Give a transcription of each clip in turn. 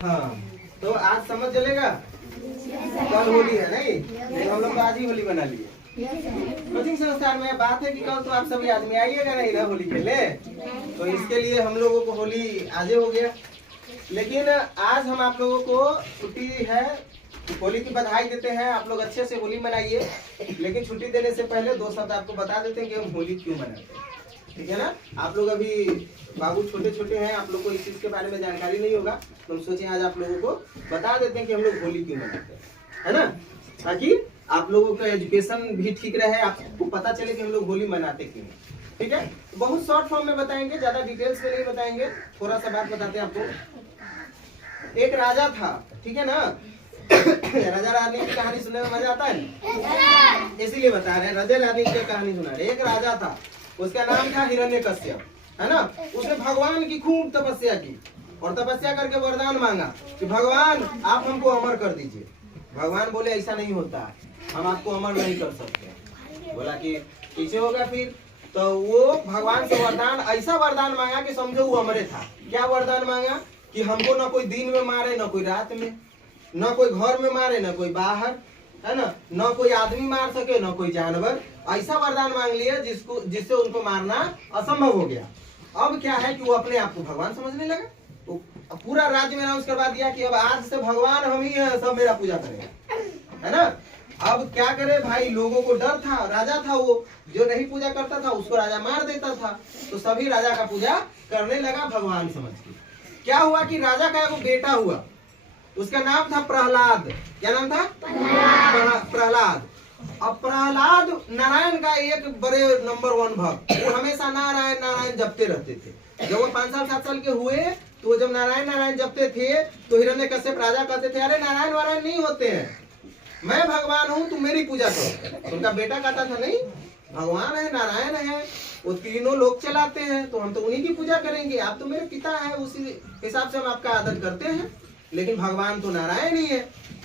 हाँ, तो आज समझ चलेगा। कल होली है नहीं, हम लोग आज ही होली बना लिए। कोचिंग संस्थान में बात है कि कल तो आप सभी आदमी आइएगा नहीं ना होली खेले, तो इसके लिए हम लोगों को होली आज हो गया। लेकिन आज हम आप लोगों को छुट्टी है, होली की बधाई देते हैं। आप लोग अच्छे से होली मनाइए, लेकिन छुट्टी देने से पहले दो शब्द आपको बता देते हैं कि हम होली क्यों मनाते हैं, ठीक है ना। आप लोग अभी बाबू छोटे छोटे हैं, आप लोग को इस चीज के बारे में जानकारी नहीं होगा, तो हम सोचे आज आप लोगों को बता देते हैं कि हम लोग होली क्यों मनाते हैं, है ना, ताकि आप लोगों का एजुकेशन भी ठीक रहे, आपको पता चले कि हम लोग होली मनाते क्यों, ठीक है। बहुत शॉर्ट फॉर्म में बताएंगे, ज्यादा डिटेल्स में नहीं बताएंगे, थोड़ा सा बात बताते हैं आपको। एक राजा था, ठीक है ना। राजा रानी की कहानी सुनने में मजा आता है, इसीलिए बता रहे हैं, राजा रानी की कहानी सुना रहे। एक राजा था, उसका नाम था हिरण्यकश्यप, है ना। उसने भगवान की खूब तपस्या की और तपस्या करके वरदान मांगा कि भगवान आप हमको अमर कर दीजिए। भगवान बोले ऐसा नहीं होता, हम आपको अमर नहीं कर सकते। बोला कि कैसे होगा फिर, तो वो भगवान से वरदान, ऐसा वरदान मांगा कि समझो वो अमरे था। क्या वरदान मांगा कि हमको ना कोई दिन में मारे, ना कोई रात में, ना कोई घर में मारे, ना कोई बाहर, है ना, ना कोई आदमी मार सके, ना कोई जानवर। ऐसा वरदान मांग लिया जिससे उनको मारना असंभव हो गया। अब क्या है कि वो अपने आप को भगवान समझने लगा। तो पूरा राज्य में अनाउंस करवा दिया कि अब आज से भगवान हम ही हैं, सब मेरा पूजा करेंगे, है ना। अब क्या करे भाई, लोगों को डर था, राजा था वो, जो नहीं पूजा करता था उसको राजा मार देता था। तो सभी राजा का पूजा करने लगा भगवान समझ के। क्या हुआ कि राजा का एक बेटा हुआ, उसका नाम था प्रहलाद। क्या नाम था? प्रहलाद। अब प्रहलाद नारायण का एक बड़े नंबर 1 भक्त, वो हमेशा नारायण नारायण जपते रहते थे। जब वो 5 साल 7 साल के हुए, तो जब नारायण नारायण जपते थे, तो हिरण्यकश्यप राजा कहते थे, अरे नारायण वारायण नहीं होते हैं, मैं भगवान हूँ, तुम मेरी पूजा करो। उनका बेटा कहता था नहीं, भगवान है, नारायण है, वो तीनों लोग चलाते हैं, तो हम तो उन्हीं की पूजा करेंगे, आप तो मेरे पिता है, उसी हिसाब से हम आपका आदर करते हैं, लेकिन भगवान तो नारायण ही है।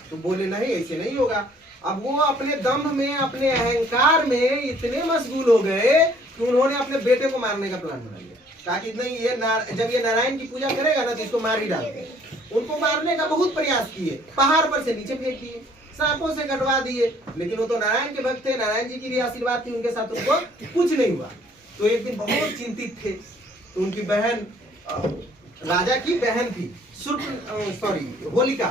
तो बोले नहीं, ऐसे नहीं होगा। अब वो अपने दम्भ में, अपने अहंकार में इतने मशगूल हो गए कि उन्होंने अपने बेटे को मारने का प्लान बना लिया। कहा कि नहीं, जब ये नारायण की पूजा करेगा ना तो इसको मार ही डालते हैं। उनको मारने का बहुत प्रयास किए, पहाड़ पर से नीचे फेंक दिए, सांपों से कटवा दिए, लेकिन वो तो नारायण के भक्त थे, नारायण जी की भी आशीर्वाद थी उनके साथ, उनको कुछ नहीं हुआ। तो एक दिन बहुत चिंतित थे, तो उनकी बहन, राजा की बहन थी होलिका,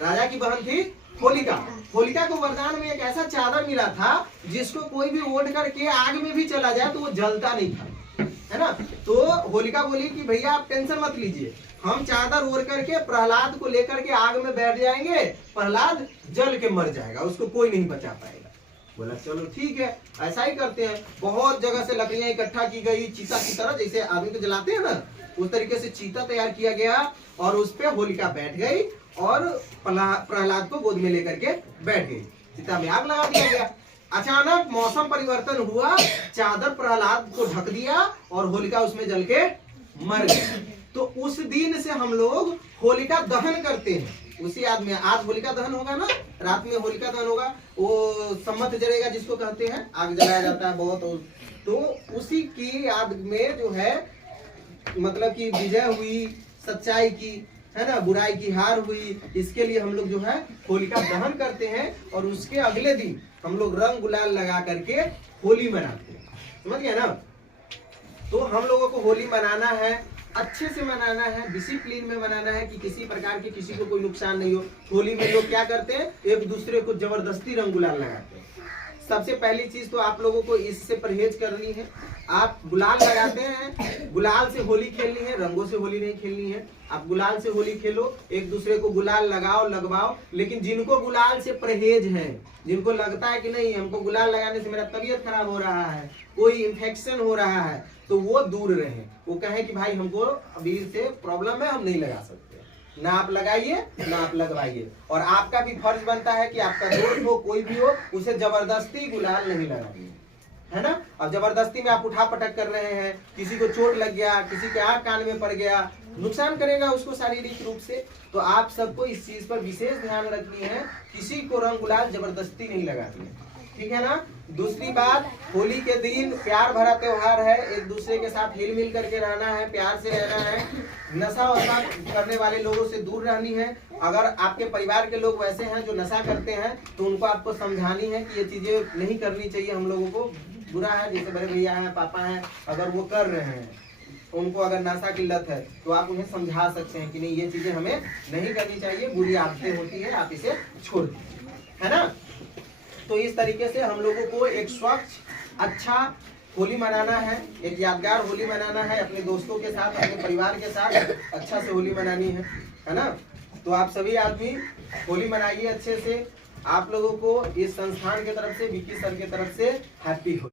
राजा की बहन थी होलिका। होलिका को वरदान में एक ऐसा चादर मिला था जिसको कोई भी ओढ़ करके आग में भी चला जाए तो वो जलता नहीं था, है ना। तो होलिका बोली कि भैया आप टेंशन मत लीजिए, हम चादर ओढ़ करके प्रहलाद को लेकर के आग में बैठ जाएंगे, प्रहलाद जल के मर जाएगा, उसको कोई नहीं बचा पाएगा। बोला चलो ठीक है, ऐसा ही करते हैं। बहुत जगह से लकड़ियां इकट्ठा की गई, चीता की तरह, जैसे आदमी को जलाते हैं ना, उस तरीके से चीता तैयार किया गया और उस पे होलिका बैठ गई और प्रहलाद को गोद में लेकर के बैठ गई। चीता में आग लगा दिया गया। अचानक मौसम परिवर्तन हुआ, चादर प्रहलाद को ढक दिया और होलिका उसमें जल के मर गई। तो उस दिन से हम लोग होलिका दहन करते हैं। उसी याद में आज होलिका दहन होगा ना, रात में होलिका दहन होगा, वो सम्मत जलेगा जिसको कहते हैं, आग जलाया जाता है बहुत। तो उसी की याद में जो है, मतलब कि विजय हुई सच्चाई की, है ना, बुराई की हार हुई, इसके लिए हम लोग जो है होलिका दहन करते हैं। और उसके अगले दिन हम लोग रंग गुलाल लगा करके होली मनाते हैं, समझ गए ना। तो हम लोगों को होली मनाना है, अच्छे से मनाना है, डिसिप्लिन में मनाना है कि किसी प्रकार की किसी को कोई नुकसान नहीं हो। होली में लोग क्या करते हैं, एक दूसरे को जबरदस्ती रंग गुलाल लगाते हैं। सबसे पहली चीज तो आप लोगों को इससे परहेज करनी है। आप गुलाल लगाते हैं, गुलाल से होली खेलनी है, रंगों से होली नहीं खेलनी है। आप गुलाल से होली खेलो, एक दूसरे को गुलाल लगाओ, लगवाओ। लेकिन जिनको गुलाल से परहेज है, जिनको लगता है कि नहीं हमको गुलाल लगाने से मेरा तबीयत खराब हो रहा है, कोई इन्फेक्शन हो रहा है, तो वो दूर रहे। वो कहे कि भाई हमको अबीर से प्रॉब्लम है, हम नहीं लगा सकते। ना आप लगाइए ना आप लगवाइए। और आपका भी फर्ज बनता है कि आपका दोस्त हो, कोई भी हो, उसे जबरदस्ती गुलाल नहीं लगाइए, है ना। अब जबरदस्ती में आप उठा पटक कर रहे हैं, किसी को चोट लग गया, किसी के आंख कान में पड़ गया, नुकसान करेगा उसको शारीरिक रूप से। तो आप सबको इस चीज पर विशेष ध्यान रखनी है, किसी को रंग गुलाल जबरदस्ती नहीं लगानी है। ठीक है ना। दूसरी बात, होली के दिन प्यार भरा त्योहार है, एक दूसरे के साथ हिल मिल करके रहना है, प्यार से रहना है, नशा वशा करने वाले लोगों से दूर रहनी है। अगर आपके परिवार के लोग वैसे हैं जो नशा करते हैं तो उनको आपको समझानी है कि ये चीजें नहीं करनी चाहिए, हम लोगों को बुरा है। जैसे बड़े भैया हैं, पापा हैं, अगर वो कर रहे हैं, उनको अगर नशा की लत है तो आप उन्हें समझा सकते हैं कि नहीं ये चीजें हमें नहीं करनी चाहिए, बुरी आदतें होती है, आप इसे छोड़ दीजिए, है ना। तो इस तरीके से हम लोगों को एक स्वच्छ अच्छा होली मनाना है, एक यादगार होली मनाना है, अपने दोस्तों के साथ, अपने परिवार के साथ अच्छा से होली मनानी है ना। तो आप सभी आदमी होली मनाइए अच्छे से। आप लोगों को इस संस्थान की तरफ से, विक्की सर की तरफ से हैप्पी होली।